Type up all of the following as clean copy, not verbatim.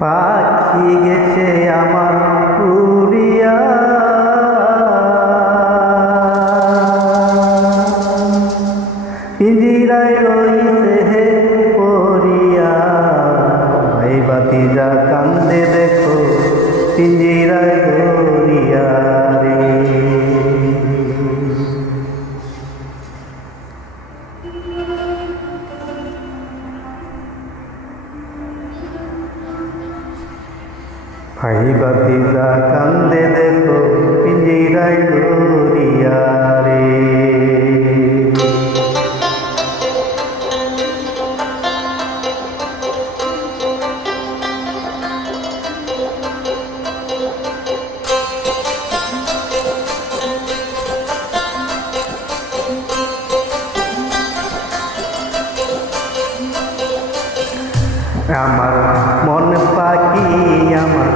পাখি গেছে আমার উড়িয়া, পিঞ্জিরায় রইছে হে পড়িয়া। ভাই ভাতিজা কান্দে দেখো পিঞ্জিরায় ধরিয়া রে। ভাই ভাতিজা কান্দে দেখো পিঞ্জিরায় ধরিয়া রে। আমার মন পাখি আমার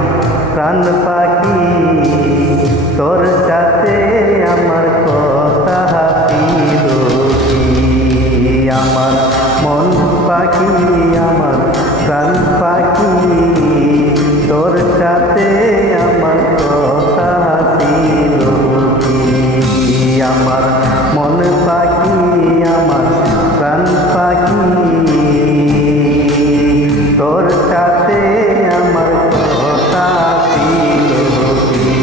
প্রাণ পাখি, তোর সাথে আমার কথা হাসিল কি। আমার মন পাখি আমার প্রাণ পাখি, তোর সাথে আমার কথা হাসিল কি। আমার মন পাখি আমার প্রাণ পাখি, তোর সাথে আমার কথা ছিল কি।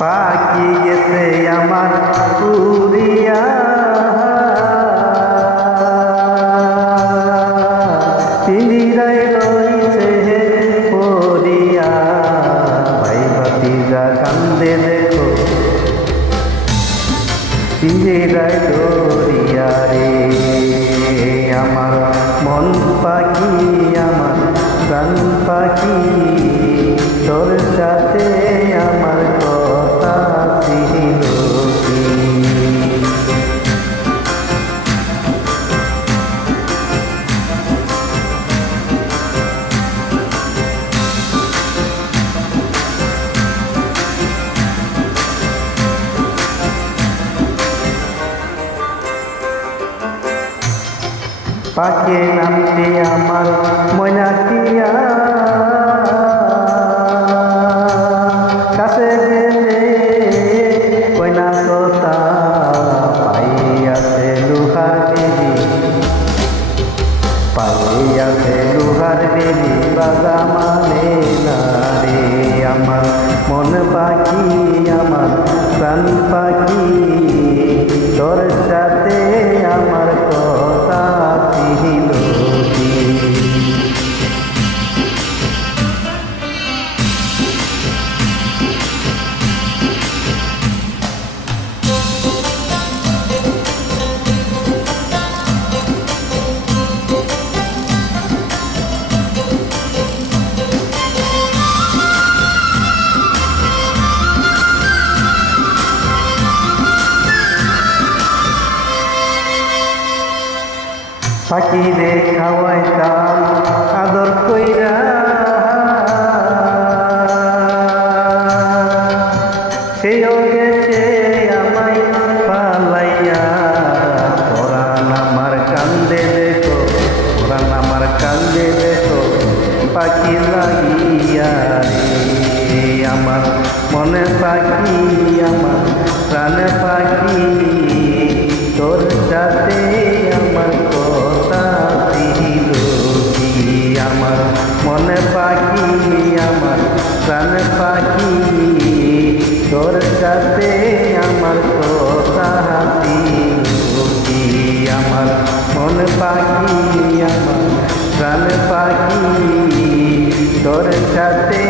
পাখি গেছে আমার উড়িয়া, পিঞ্জিরায় রইছে হে পড়িয়া। ভাই ভাতিজা কান্দে দেখো পিঞ্জিরায় ধরিয়া রে। আমার মন পাখি আমার প্রাণ পাখি, তোর সাথে আমার কথা ছিল কি। পাখি নামটি আমার ময়নাটিয়া, কাছে গেলে কইনা কথা পাইয়াছে লোহার বেলি, পাইয়াছে লোহার বেলি বাজা মানে না রে। আমার মন পাখি আমার প্রাণ পাখি, তোর সাথে আমার কথা ছিল কি। পাখি রে খাওয়াইতাম আদর কইরা, সেও গেছে আমায় পালাইয়া। পরাণ আমার কান্দে দেখো পরাণ আমার কান্দে দেখো পাখি লাগিয়া রে। আমার মনে পাখি আমার প্রাণ পাখি, তোর সাথে আমার কথা ছিল কি। আমার মনে পাখি আমার প্রাণ পাখি, তোর সাথে আমার কথা ছিল কি। আমার মনে পাখি আমার প্রাণ পাখি, তোর সাথে